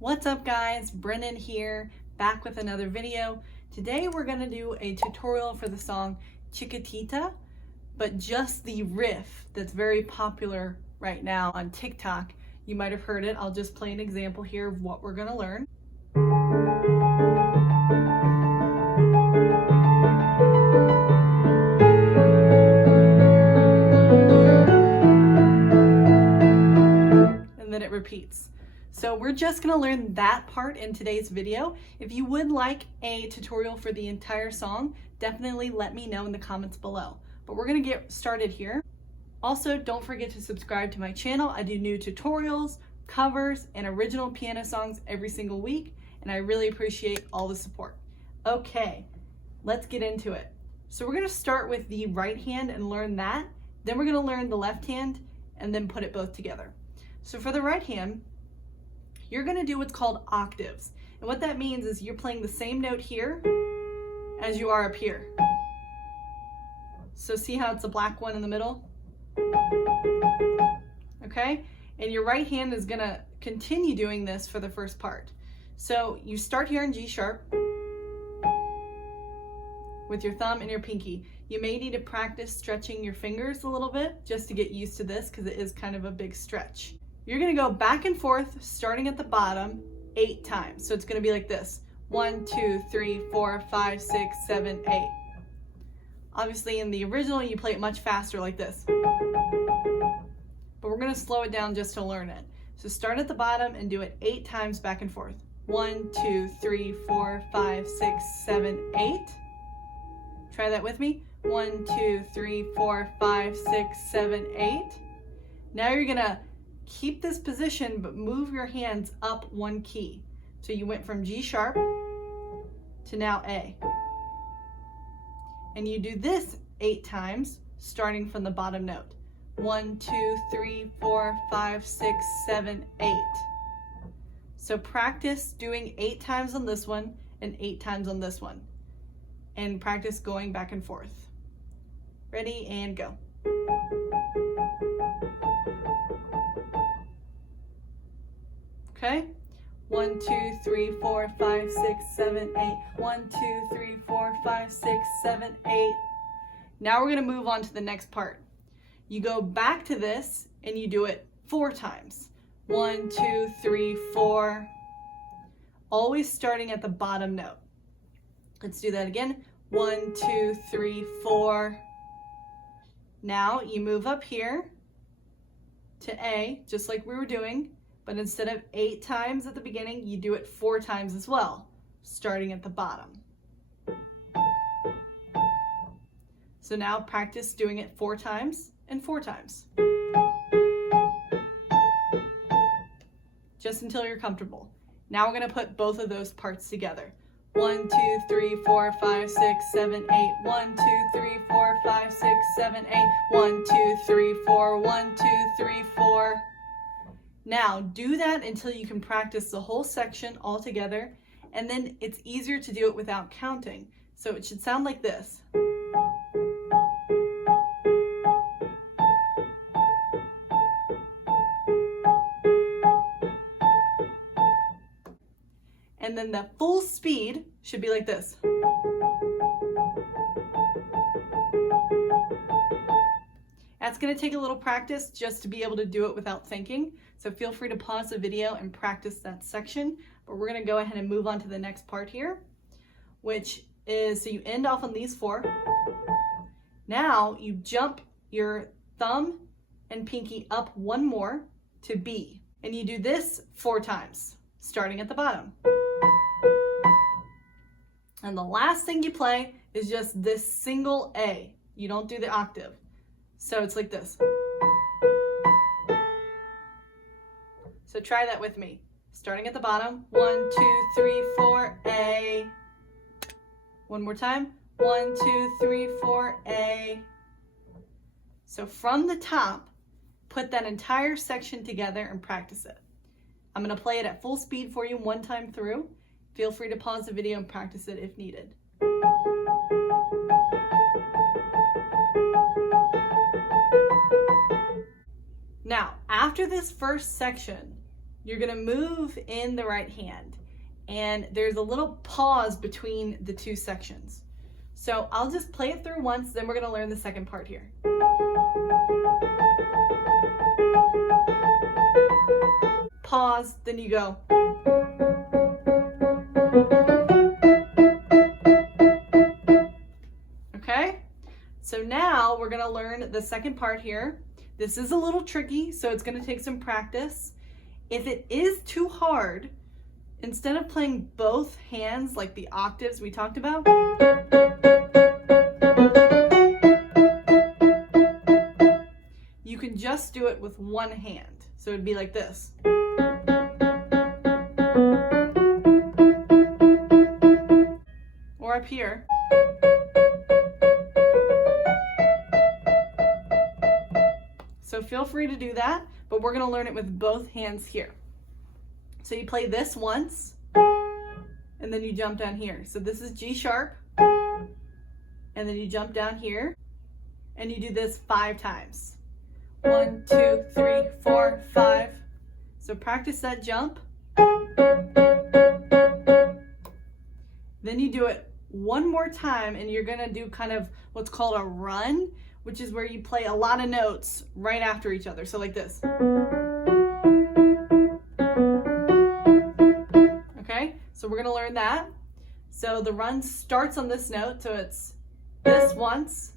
What's up guys, Brennan here, back with another video. Today we're going to do a tutorial for the song Chiquitita, but just the riff that's very popular right now on TikTok. You might have heard it. I'll just play an example here of what we're going to learn. And then it repeats. So we're just going to learn that part in today's video. If you would like a tutorial for the entire song, definitely let me know in the comments below. But we're going to get started here. Also, don't forget to subscribe to my channel. I do new tutorials, covers, and original piano songs every single week, and I really appreciate all the support. Okay, let's get into it. So we're going to start with the right hand and learn that. Then we're going to learn the left hand and then put it both together. So for the right hand, you're going to do what's called octaves. And what that means is you're playing the same note here as you are up here. So see how it's a black one in the middle? Okay? And your right hand is going to continue doing this for the first part. So you start here in G sharp with your thumb and your pinky. You may need to practice stretching your fingers a little bit just to get used to this because it is kind of a big stretch. You're going to go back and forth starting at the bottom 8 times. So it's going to be like this. 1, 2, 3, 4, 5, 6, 7, 8. Obviously in the original you play it much faster like this. But we're going to slow it down just to learn it. So start at the bottom and do it 8 times back and forth. 1, 2, 3, 4, 5, 6, 7, 8. Try that with me. 1, 2, 3, 4, 5, 6, 7, 8. Now you're going to keep this position, but move your hands up 1 key. So you went from G sharp to now A. And you do this 8 times, starting from the bottom note. 1, 2, 3, 4, 5, 6, 7, 8. So practice doing 8 times on this one and 8 times on this one. And practice going back and forth. Ready and go. Okay? 1, 2, 3, 4, 5, 6, 7, 8. 1, 2, 3, 4, 5, 6, 7, 8. Now we're going to move on to the next part. You go back to this and you do it 4 times. 1, 2, 3, 4. Always starting at the bottom note. Let's do that again. 1, 2, 3, 4. Now you move up here to A, just like we were doing. But instead of 8 times at the beginning, you do it 4 times as well, starting at the bottom. So now practice doing it 4 times and 4 times. Just until you're comfortable. Now we're going to put both of those parts together. 1, 2, 3, 4, 5, 6, 7, 8. 1, 2, 3, 4, 5, 6, 7, 8. 1, 2, 3, 4. 1, 2, 3, 4. Now do that until you can practice the whole section all together, and then it's easier to do it without counting. So it should sound like this. And then the full speed should be like this. That's going to take a little practice just to be able to do it without thinking. So feel free to pause the video and practice that section. But we're going to go ahead and move on to the next part here, which is, so you end off on these 4. Now you jump your thumb and pinky up 1 more to B. And you do this 4 times, starting at the bottom. And the last thing you play is just this single A. You don't do the octave. So it's like this. So try that with me. Starting at the bottom. 1, 2, 3, 4, A. One more time. 1, 2, 3, 4, A. So from the top, put that entire section together and practice it. I'm going to play it at full speed for you 1 time through. Feel free to pause the video and practice it if needed. Now, after this first section, you're gonna move in the right hand, and there's a little pause between the two sections. So I'll just play it through once, then we're gonna learn the second part here. Pause, then you go. Okay, so now we're gonna learn the second part here. This is a little tricky, so it's gonna take some practice. If it is too hard, instead of playing both hands like the octaves we talked about, you can just do it with one hand. So it'd be like this. Or up here. So feel free to do that, but we're gonna learn it with both hands here. So you play this once, and then you jump down here. So this is G sharp, and then you jump down here, and you do this 5 times. 1, 2, 3, 4, 5. So practice that jump. Then you do it one more time, and you're gonna do kind of what's called a run, which is where you play a lot of notes right after each other. So like this. Okay, so we're gonna learn that. So the run starts on this note, so it's this once.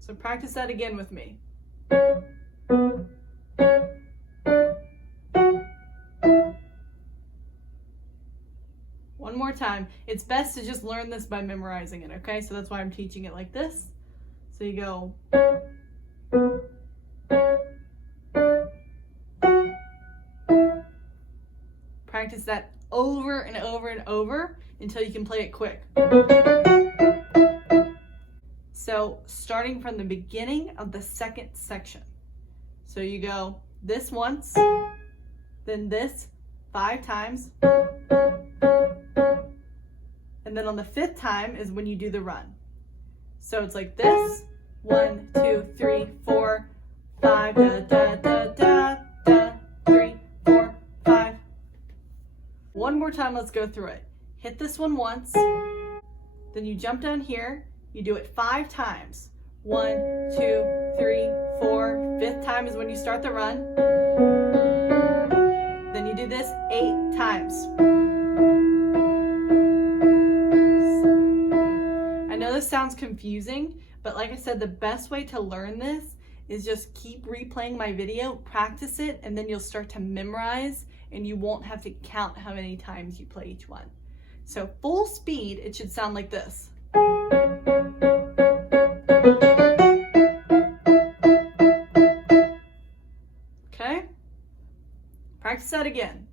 So practice that again with me. One more time. It's best to just learn this by memorizing it, okay? So that's why I'm teaching it like this. So you go. Practice that over and over and over until you can play it quick. So starting from the beginning of the second section. So you go this once, then this 5 times, and then on the 5th time is when you do the run. So it's like this, 1, 2, 3, 4, 5, da, da, da, da, da, 3, 4, 5. One more time, let's go through it. Hit this one once, then you jump down here, you do it 5 times. 1, 2, 3, 4, 5th time is when you start the run. Then you do this 8 times. I know this sounds confusing, but like I said, the best way to learn this is just keep replaying my video, practice it, and then you'll start to memorize, and you won't have to count how many times you play each one. So full speed, it should sound like this. Okay? Practice that again.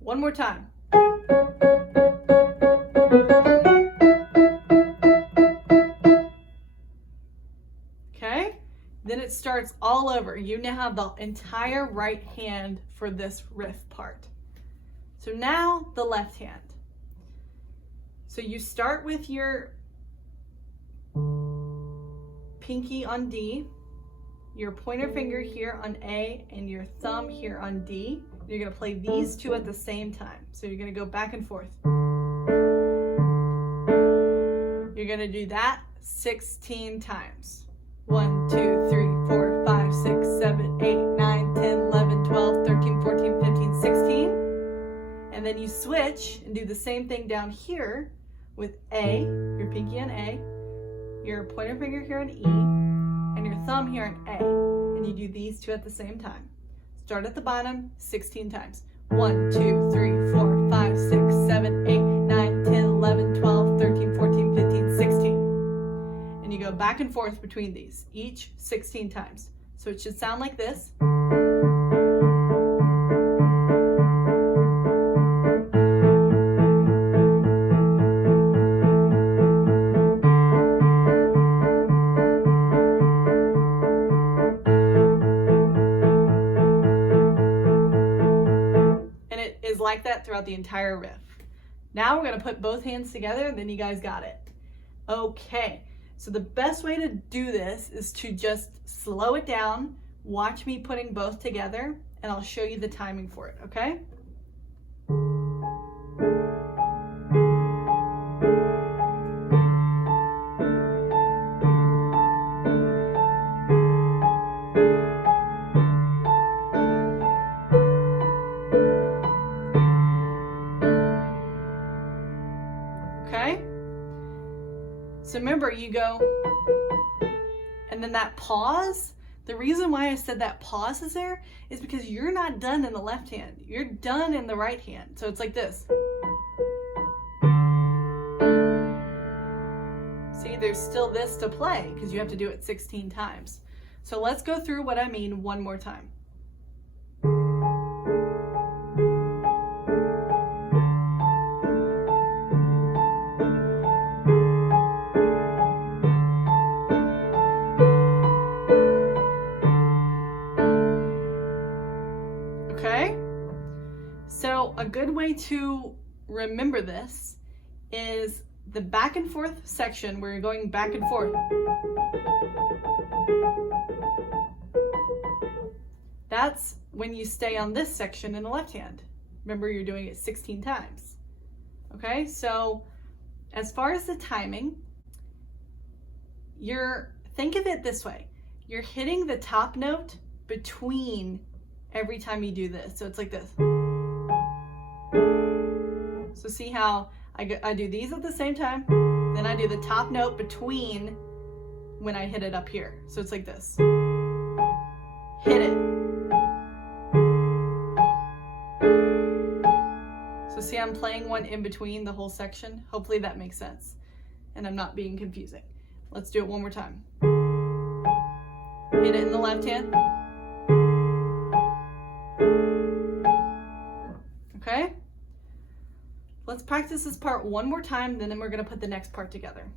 One more time. Okay? Then it starts all over. You now have the entire right hand for this riff part. So now the left hand. So you start with your pinky on D, your pointer finger here on A, and your thumb here on D. You're gonna play these two at the same time. So you're gonna go back and forth. You're gonna do that 16 times. 1, 2, 3, 4, 5, 6, 7, 8, 9, 10, 11, 12, 13, 14, 15, 16. And then you switch and do the same thing down here with A, your pinky on A, your pointer finger here on E, and your thumb here on A. And you do these two at the same time. Start at the bottom 16 times. 1, 2, 3, 4, 5, 6, 7, 8, 9, 10, 11, 12, 13, 14, 15, 16. And you go back and forth between these, each 16 times. So it should sound like this. Like that throughout the entire riff. Now we're gonna put both hands together, and then you guys got it. Okay, so the best way to do this is to just slow it down, watch me putting both together, and I'll show you the timing for it, okay? Okay? So remember, you go, and then that pause, the reason why I said that pause is there is because you're not done in the left hand. You're done in the right hand. So it's like this. See, there's still this to play because you have to do it 16 times. So let's go through what I mean one more time. Okay? So a good way to remember this is the back and forth section where you're going back and forth. That's when you stay on this section in the left hand. Remember, you're doing it 16 times. Okay, so as far as the timing, think of it this way. You're hitting the top note between every time you do this. So it's like this. So see how I do these at the same time, then I do the top note between when I hit it up here. So it's like this. Hit it. So see, I'm playing one in between the whole section. Hopefully that makes sense and I'm not being confusing. Let's do it one more time. Hit it in the left hand. Okay? Let's practice this part one more time, then we're going to put the next part together.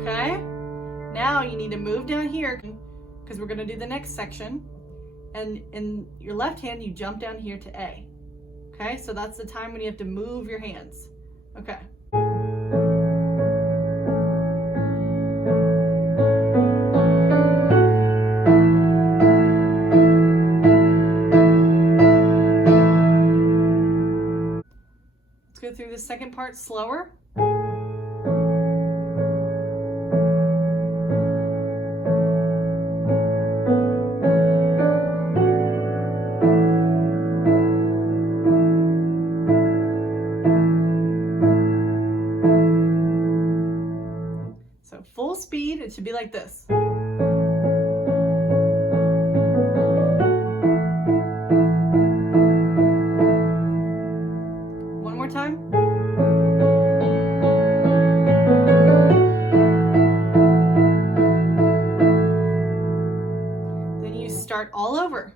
Okay? Now you need to move down here because we're going to do the next section. And in your left hand, you jump down here to A. Okay, so that's the time when you have to move your hands. Okay. Let's go through the second part slower. Full speed, it should be like this. One more time. Then you start all over.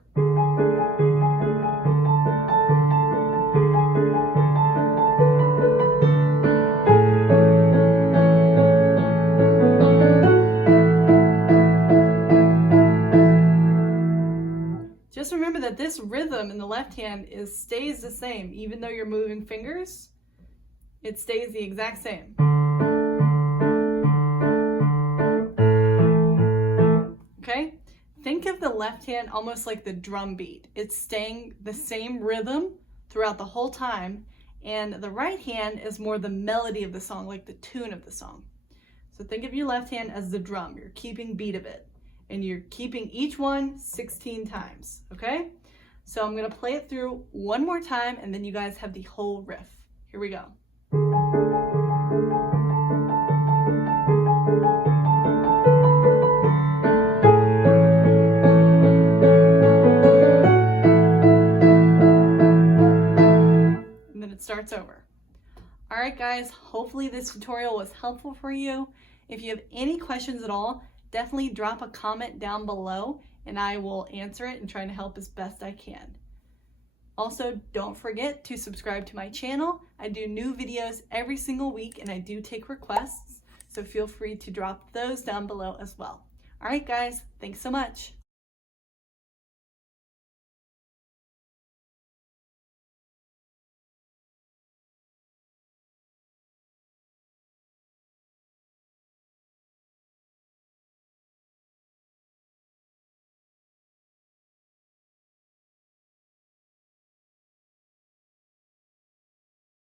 Just remember that this rhythm in the left hand stays the same. Even though you're moving fingers, it stays the exact same. Okay? Think of the left hand almost like the drum beat. It's staying the same rhythm throughout the whole time, and the right hand is more the melody of the song, like the tune of the song. So think of your left hand as the drum. You're keeping beat of it. And you're keeping each one 16 times, okay? So I'm gonna play it through one more time and then you guys have the whole riff. Here we go. And then it starts over. All right, guys, hopefully this tutorial was helpful for you. If you have any questions at all, definitely drop a comment down below and I will answer it and try to help as best I can. Also, don't forget to subscribe to my channel. I do new videos every single week and I do take requests, so feel free to drop those down below as well. All right, guys, thanks so much.